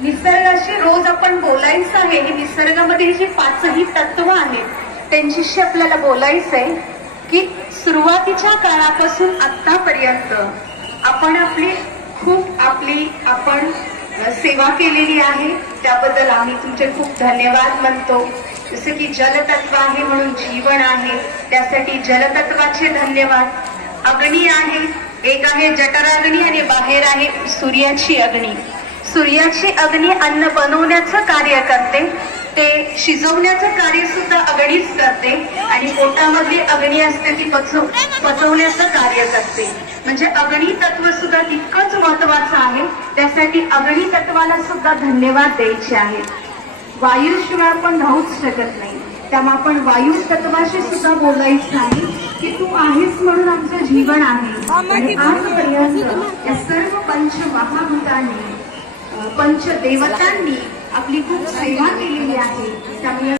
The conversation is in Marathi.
निसर्गाशी रोज आपण बोलायचं आहे हे निसर्गामध्ये जी पाचही तत्व आहेत त्यांच्याशी आपल्याला बोलायचं आहे की सुरुवातीच्या काळापासून आतापर्यंत आपण आपली खूप आपली आपण सेवा केलेली आहे. त्याबद्दल आम्ही तुमचे खूप धन्यवाद म्हणतो. जसं की जलतत्व आहे म्हणून जीवन आहे त्यासाठी जलतत्वाचे धन्यवाद. अग्नी आहे एक आहे जठराग्नी आणि बाहेर आहे सूर्याची अग्नी. सूर्याची अग्नी अन्न बनवण्याचं कार्य करते. ते शिजवण्याचं कार्य सुद्धा अग्नीच करते. आणि पोटामध्ये अग्नी असते ती पचव पचवण्याचं कार्य करते. म्हणजे अग्नी तत्व सुद्धा तितकंच महत्वाचं आहे. त्यासाठी अग्नी तत्वाला सुद्धा धन्यवाद द्यायचे आहेत वायूशिवाय आपण राहूच शकत नाही. त्यामुळे आपण वायू तत्वाशी सुद्धा बोलायचं आहे की तू आहेस म्हणून आमचं जीवन आहे. आणि आजपर्यंत या सर्व पंच महाभूतांनी पंचदेवतांनी आपली खूप सेवा केलेली आहे. त्यामुळे